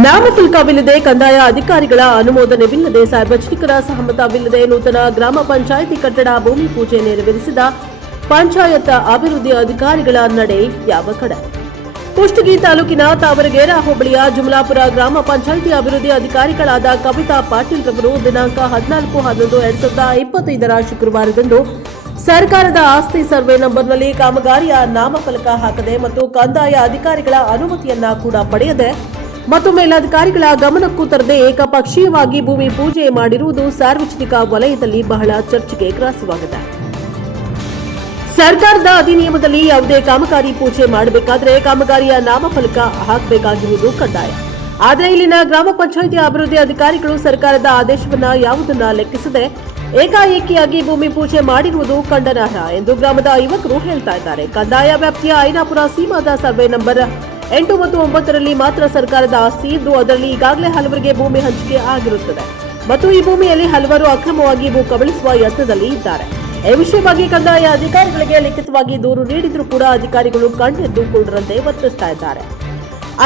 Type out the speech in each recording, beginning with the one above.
ನಾಮಫಲಕವಿಲ್ಲದೆ ಕಂದಾಯ ಅಧಿಕಾರಿಗಳ ಅನುಮೋದನೆವಿಲ್ಲದೆ ಸಾರ್ವಜನಿಕರ ಸಹಮತವಿಲ್ಲದೆ ನೂತನ ಗ್ರಾಮ ಪಂಚಾಯಿತಿ ಕಟ್ಟಡ ಭೂಮಿ ಪೂಜೆ ನೆರವೇರಿಸಿದ ಪಂಚಾಯತ್ ಅಭಿವೃದ್ಧಿ ಅಧಿಕಾರಿಗಳ ನಡೆ ಯಾವ ಕಡೆ? ಕುಷ್ಟಗಿ ತಾಲೂಕಿನ ತಾವರಗೇರ ಹೋಬಳಿಯ ಜುಮಲಾಪುರ ಗ್ರಾಮ ಪಂಚಾಯಿತಿ ಅಭಿವೃದ್ಧಿ ಅಧಿಕಾರಿಗಳಾದ ಕವಿತಾ ಪಾಟೀಲ್ ರವರು ದಿನಾಂಕ 14/11/2025 ಶುಕ್ರವಾರದಂದು ಸರ್ಕಾರದ ಆಸ್ತಿ ಸರ್ವೆ ನಂಬರ್ನಲ್ಲಿ ಕಾಮಗಾರಿಯ ನಾಮಫಲಕ ಹಾಕದೆ ಮತ್ತು ಕಂದಾಯ ಅಧಿಕಾರಿಗಳ ಅನುಮತಿಯನ್ನ ಕೂಡ ಪಡೆಯದೆ ಮತ್ತು ಮೇಲಧಿಕಾರಿಗಳ ಗಮನಕ್ಕೂ ತರದೆ ಏಕಪಕ್ಷೀಯವಾಗಿ ಭೂಮಿ ಪೂಜೆ ಮಾಡಿರುವುದು ಸಾರ್ವಜನಿಕ ವಲಯದಲ್ಲಿ ಬಹಳ ಚರ್ಚೆಗೆ ಗ್ರಾಸವಾಗಿದೆ. ಸರ್ಕಾರದ ಅಧಿನಿಯಮದಲ್ಲಿ ಯಾವುದೇ ಕಾಮಗಾರಿ ಪೂಜೆ ಮಾಡಬೇಕಾದರೆ ಕಾಮಗಾರಿಯ ನಾಮಫಲಕ ಹಾಕಬೇಕಾಗಿರುವುದು ಕಡ್ಡಾಯ. ಆದರೆ ಇಲ್ಲಿನ ಗ್ರಾಮ ಪಂಚಾಯಿತಿ ಅಭಿವೃದ್ಧಿ ಅಧಿಕಾರಿಗಳು ಸರ್ಕಾರದ ಆದೇಶವನ್ನ ಯಾವುದನ್ನ ಲೆಕ್ಕಿಸದೆ ಏಕಾಏಕಿಯಾಗಿ ಭೂಮಿ ಪೂಜೆ ಮಾಡಿರುವುದು ಖಂಡನಾರ್ಹ ಎಂದು ಗ್ರಾಮದ ಯುವಕರು ಹೇಳ್ತಾ ಇದ್ದಾರೆ. ಕಂದಾಯ ವ್ಯಾಪ್ತಿಯ ಐನಾಪುರ ಸೀಮಾದ ಸರ್ವೆ ನಂಬರ್ 8 ಮತ್ತು 9ರಲ್ಲಿ ಮಾತ್ರ ಸರ್ಕಾರದ ಆಸ್ತಿ ಇದ್ದು ಅದರಲ್ಲಿ ಈಗಾಗಲೇ ಹಲವರಿಗೆ ಭೂಮಿ ಹಂಚಿಕೆ ಆಗಿರುತ್ತದೆ ಮತ್ತು ಈ ಭೂಮಿಯಲ್ಲಿ ಹಲವರು ಅಕ್ರಮವಾಗಿ ಭೂ ಕಬಳಿಸುವ ಯತ್ನದಲ್ಲಿ ಇದ್ದಾರೆ. ಈ ವಿಷಯವಾಗಿ ಕಂದಾಯ ಅಧಿಕಾರಿಗಳಿಗೆ ಲಿಖಿತವಾಗಿ ದೂರು ನೀಡಿದರೂ ಕೂಡ ಅಧಿಕಾರಿಗಳು ಕಣ್ಣೆದ್ದು ಕುರುಡರಂತೆ ವರ್ತಿಸ್ತಾ ಇದ್ದಾರೆ.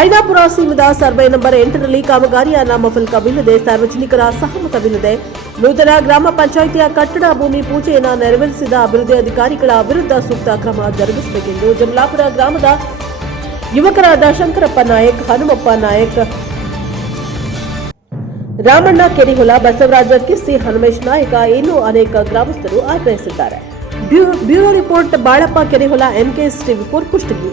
ಐನಾಪುರ ಸೀಮದ ಸರ್ವೆ ನಂಬರ್ 8ರಲ್ಲಿ ಕಾಮಗಾರಿಯ ನಾಮಫಲಕವಿಲ್ಲದೆ ಸಾರ್ವಜನಿಕರ ಸಹಮತವಿಲ್ಲದೆ ನೂತನ ಗ್ರಾಮ ಪಂಚಾಯಿತಿಯ ಕಟ್ಟಡ ಭೂಮಿ ಪೂಜೆಯನ್ನು ನೆರವೇರಿಸಿದ ಅಭಿವೃದ್ಧಿ ಅಧಿಕಾರಿಗಳ ವಿರುದ್ಧ ಸೂಕ್ತ ಕ್ರಮ ಜರುಗಿಸಬೇಕೆಂದು ಜಮಲಾಪುರ ಗ್ರಾಮದ ಯುವಕರಾದ ಶಂಕರಪ್ಪ ನಾಯಕ್, ಹನುಮಪ್ಪ ನಾಯಕ್, ರಾಮಣ್ಣ ಕೆರಿಹೊಲ, ಬಸವರಾಜ ಕಿಸ್ಸಿ, ಹನುಮೇಶ್ ನಾಯಕ ಇನ್ನೂ ಅನೇಕ ಗ್ರಾಮಸ್ಥರು ಆಗ್ರಹಿಸಿದ್ದಾರೆ. Bureau report Balappa Kerihola, MKS TV4 Kushtagi.